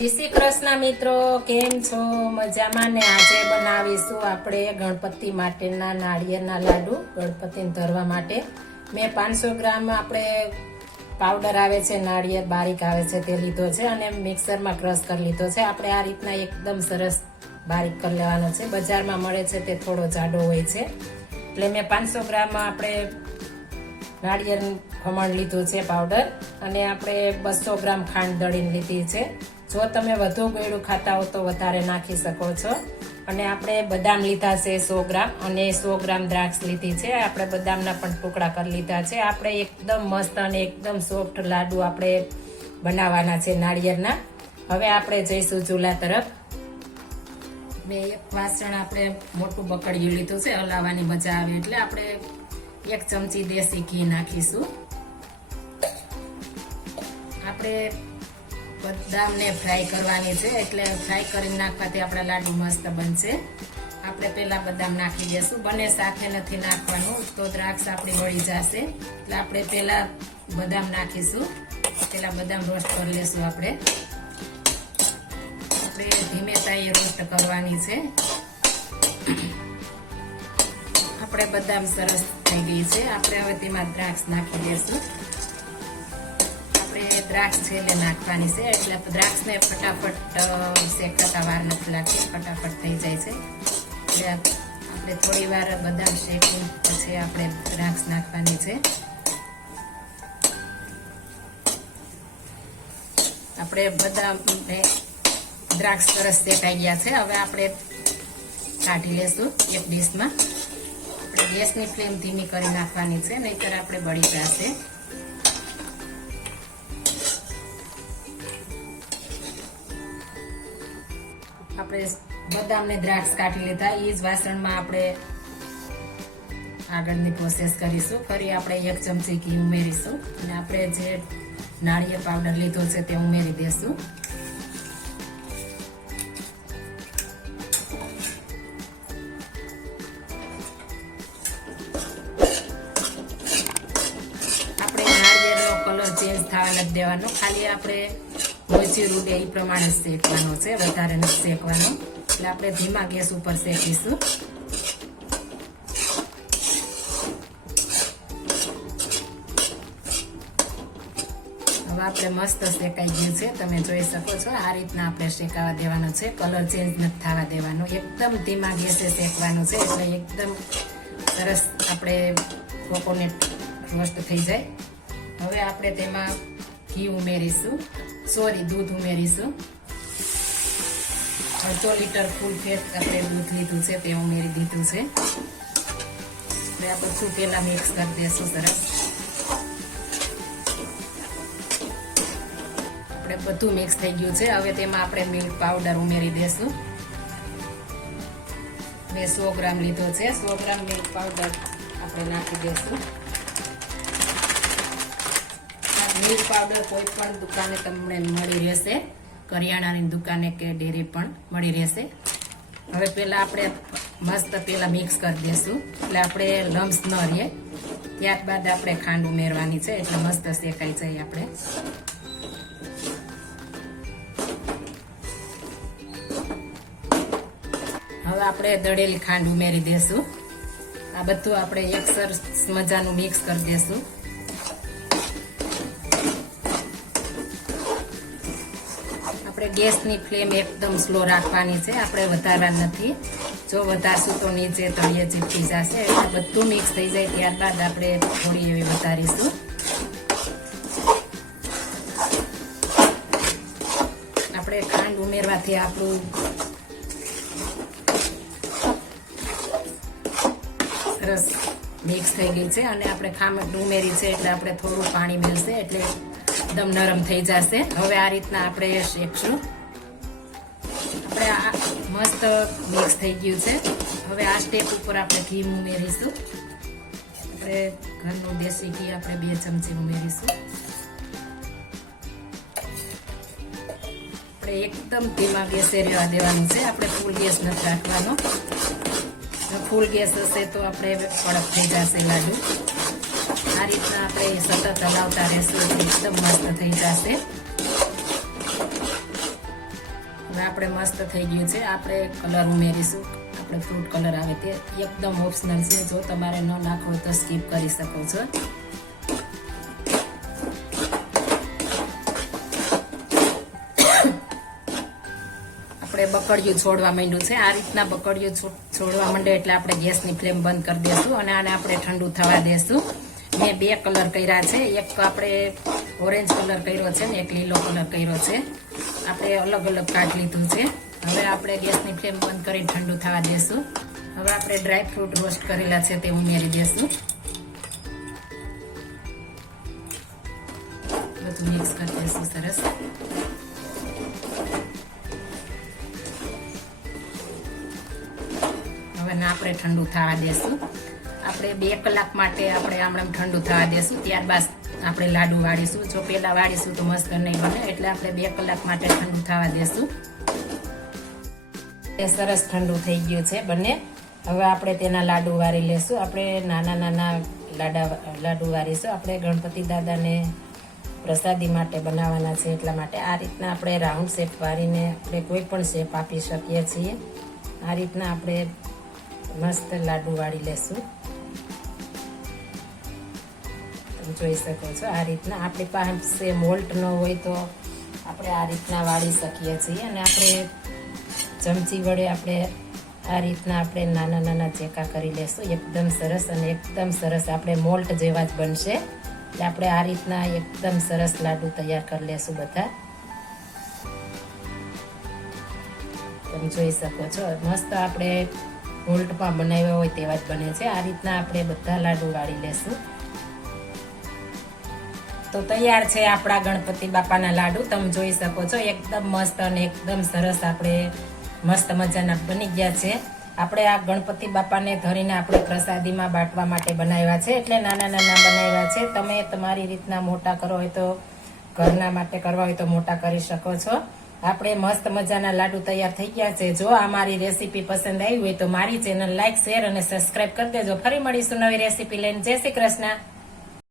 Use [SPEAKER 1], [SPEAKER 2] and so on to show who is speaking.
[SPEAKER 1] જય શ્રી કૃષ્ણ મિત્રો, કેમ છો? મજામાં ને આજે બનાવીશું આપણે ગણપતિ માટેના નાળિયેરના લાડુ, ગણપતિને ધરવા માટે. મેં પાંચસો ગ્રામ આપણે પાવડર આવે છે, નાળિયેર, બારીક આવે છે તે લીધો છે અને મિક્સરમાં ક્રશ કરી લીધો છે. આપણે આ રીતના એકદમ સરસ બારીક કરી લેવાનો છે. બજારમાં મળે છે તે થોડો જાડો હોય છે. એટલે મેં પાંચસો ગ્રામ આપણે નાળિયેર ખમણ લીધું છે પાવડર અને આપણે બસો ગ્રામ ખાંડ દળીને લીધી છે. જો તમે વધુ ગળ્યું ખાતા હો તો વધારે નાખી શકો છો. અને આપણે બદામ લીધા છે સો ગ્રામ અને સો ગ્રામ દ્રાક્ષ લીધી છે. આપણે બદામના પણ ટુકડા કરી લીધા છે. આપણે એકદમ મસ્ત અને એકદમ સોફ્ટ લાડુ આપણે બનાવવાના છે નાળિયેરના. હવે આપણે જઈશું ચૂલા તરફ. બે એક વાસણ આપણે મોટું બકડિયું લીધું છે. હલાવવાની મજા આવે એટલે આપણે એક ચમચી દેશી ઘી નાખીશું. આપણે બદામને ફ્રાય કરવાની છે, એટલે ફ્રાય કરીને નાખવાથી આપણા લાડુ મસ્ત બનશે. આપણે પહેલાં બદામ નાખી દઈશું બંને સાથે નથી નાખવાનું, તો દ્રાક્ષ આપણી વળી જશે. એટલે આપણે પહેલાં બદામ નાખીશું, પહેલાં બદામ રોસ્ટ કરી લેશું આપણે. આપણે ધીમે તાઈએ રોસ્ટ કરવાની છે. આપણે બદામ સરસ થઈ ગઈ છે, આપણે હવે તેમાં દ્રાક્ષ નાખી દઈશું આપણે છે એટલે નાખવાની છે, એટલે દ્રાક્ષને ફટાફટ શેકાતા વાર નથી લાગતી ફટાફટ થઈ જાય છે. એટલે આપણે થોડી વાર બદામ શેકી પછી આપણે દ્રાક્ષ નાખવાની છે. આપણે બદામ દ્રાક્ષ સરસ શેકાઈ ગયા છે. હવે આપણે કાઢી લેશું એક ડીશમાં. આપણે ગેસની ફ્લેમ ધીમી કરી નાખવાની છે, નહીતર આપણે બળી જશે. આપણે બદામને દ્રાક્ષ કાઢી લીધા. એ જ વાસણમાં આપણે આગળની પ્રોસેસ કરીશું. ફરી આપણે એક ચમચી ઘી ઉમેરીશું અને આપણે જે નાળિયેર પાવડર લીધો છે તે ઉમેરી દેશું. આપણે નાળિયેરનો કલર ચેન્જ થવા નથી દેવાનો. ખાલી આપણે મોચી રૂડે એ પ્રમાણે શેકવાનો છે, વધારે નથી શેકવાનો. એટલે આપણે ધીમા ગેસ ઉપર શેકીશું. હવે આપણે મસ્ત શેકાઈ ગયું છે, તમે જોઈ શકો છો. આ રીતના આપણે શેકાવા દેવાનો છે, કલર ચેન્જ નથી થવા દેવાનો. એકદમ ધીમા ગેસે શેકવાનું છે, એટલે એકદમ સરસ આપણે કોકોનેટ રોસ્ટ થઈ જાય. હવે આપણે તેમાં ઘી ઉમેરીશું. સોરી, દૂધ ઉમેરીશું. અડધો લીટર ફૂલ ફેટ આપણે દૂધ લીધું છે, તે ઉમેરી દીધું છે. હવે આ બધું પેલા મિક્સ કરી દેશું સરસ. આપણે બધું મિક્સ થઈ ગયું છે, હવે તેમાં આપણે મિલ્ક પાવડર ઉમેરી દેશું. મેં સો ગ્રામ લીધો છે, સો ગ્રામ મિલ્ક પાવડર આપણે નાખી દેશું. મિલ્ક પાવડર કોઈ પણ દુકાને તમને મળી રહેશે. કરિયાણાની દુકાને કે ડેરી પણ મળી રહેશે. હવે પહેલાં આપણે મસ્ત પહેલાં મિક્સ કરી દઈશું. એટલે આપણે લમ્સ ન રહીએ. ત્યારબાદ આપણે ખાંડ ઉમેરવાની છે. એટલે મસ્ત શેકાઈ જાય આપણે. હવે આપણે દળેલી ખાંડ ઉમેરી દઈશું. આ બધું આપણે એક સરસ મજાનું મિક્સ કરી દેશું આપણે ગેસની ફ્લેમ એકદમ સ્લો રાખવાની છે. આપણે વધારવા નથી. જો વધારશું તો નીચે તળિયે ચીપકી જશે. એટલે બધું મિક્સ થઈ જાય ત્યારબાદ આપણે થોડી એવી વધારીશું. આપણે ખાંડ ઉમેરવાથી આપણું સરસ મિક્સ થઈ ગઈ છે. અને આપણે ખાંડ ઉમેરી છે એટલે આપણે થોડું પાણી મેળશે એટલે એકદમ નરમ થઈ જશે. હવે આ રીતના આપણે શેકશું. આપણે આ મસ્ત મિક્સ થઈ ગયું છે. હવે આ સ્ટેપ ઉપર આપણે ઘી ઉમેરીશું. આપણે ઘરનું દેશી ઘી આપણે બે ચમચી ઉમેરીશું. આપણે એકદમ ધીમા ગેસે રહેવા દેવાનું છે. આપણે ફૂલ ગેસ નથી રાખવાનો. ફૂલ ગેસ હશે તો આપણે કડક થઈ જશે લાડુ. આ રીતના આપણે સતત હલાવતા રહેશું એકદમ મસ્ત થઈ જશે. હવે આપણે મસ્ત થઈ ગયું છે. આપણે કલર ઉમેરીશું. આપણે ફ્રૂટ કલર આવે તે એકદમ ઓપ્શનલ છે. જો તમારે ન નાખવો તો સ્કીપ કરી શકો છો. આપણે બકડિયું છોડવા માંડ્યું છે. આ રીતના બકડિયું છોડવા માંડે એટલે આપણે ગેસની ફ્લેમ બંધ કરી દેશું અને આને આપણે ઠંડુ થવા દેશું. મેં બે કલર કર્યા છે. એક આપણે ઓરેન્જ કલર કર્યો છે ને એક લીલો કલર કર્યો છે. આપણે અલગ અલગ કાઢ લીધું છે. હવે આપણે ગેસની ફ્લેમ બંધ કરી ઠંડુ થવા દેશું. હવે આપણે ડ્રાય ફ્રૂટ રોસ્ટ કરેલા છે તે ઉમેરી દેશું. બધું મિક્સ કરી દેશું સરસ. હવે આપણે ઠંડુ થવા દેશું. આપણે બે કલાક માટે આપણે આમણામ ઠંડુ થવા દેશું. ત્યારબાદ આપણે લાડુ વાળીશું. જો પહેલા વાળીશું તો મસ્ત નહીં બને. એટલે આપણે બે કલાક માટે ઠંડુ થવા દેશું. એ સરસ ઠંડુ થઈ ગયું છે બંને. હવે આપણે તેના લાડુ વાળી લેશું. આપણે નાના નાના લાડા લાડુ વાળીશું. આપણે ગણપતિ દાદાને પ્રસાદી માટે બનાવવાના છે એટલા માટે. આ રીતના આપણે રાઉન્ડ શેપ વાળીને આપણે કોઈ પણ શેપ આપી શકીએ છીએ. આ રીતના આપણે મસ્ત લાડુ વાળી લેશું. જોઈ શકો છો. આ રીતના આપણી પાસે મોલ્ટ ન હોય તો આપણે આ રીતના વાળી શકીએ છીએ અને આપણે ચમચી વડે આપણે આ રીતના આપણે નાના નાના ચેકા કરી લેશું. એકદમ સરસ અને એકદમ સરસ આપણે મોલ્ટ જેવા જ બનશે. એટલે આપણે આ રીતના એકદમ સરસ લાડુ તૈયાર કરી લેશું બધા. તમે જોઈ શકો છો. મસ્ત આપણે મોલ્ટમાં બનાવ્યા હોય તેવા જ બને છે. આ રીતના આપણે બધા લાડુ વાળી લેશું. તો તૈયાર છે આપણા ગણપતિ બાપાના લાડુ. તમે જોઈ શકો છો, એકદમ મસ્ત અને એકદમ સરસ આપણે મસ્ત મજાના બની ગયા છે. આપણે આ ગણપતિ બાપાને ધરીને આપણે પ્રસાદીમાં બાંટવા માટે બનાવ્યા છે. એટલે નાના નાના બનાવ્યા છે. તમે તમારી રીતના મોટા કરો હોય તો ઘરના માટે કરવા હોય તો મોટા કરી શકો છો. આપણે મસ્ત મજાના લાડુ તૈયાર થઈ ગયા છે. જો આ મારી રેસીપી પસંદ આવી હોય તો મારી ચેનલ લાઈક, શેર અને સબસ્ક્રાઇબ કરી દેજો. ફરી મળીશું નવી રેસીપી લઈને. જય શ્રી કૃષ્ણ.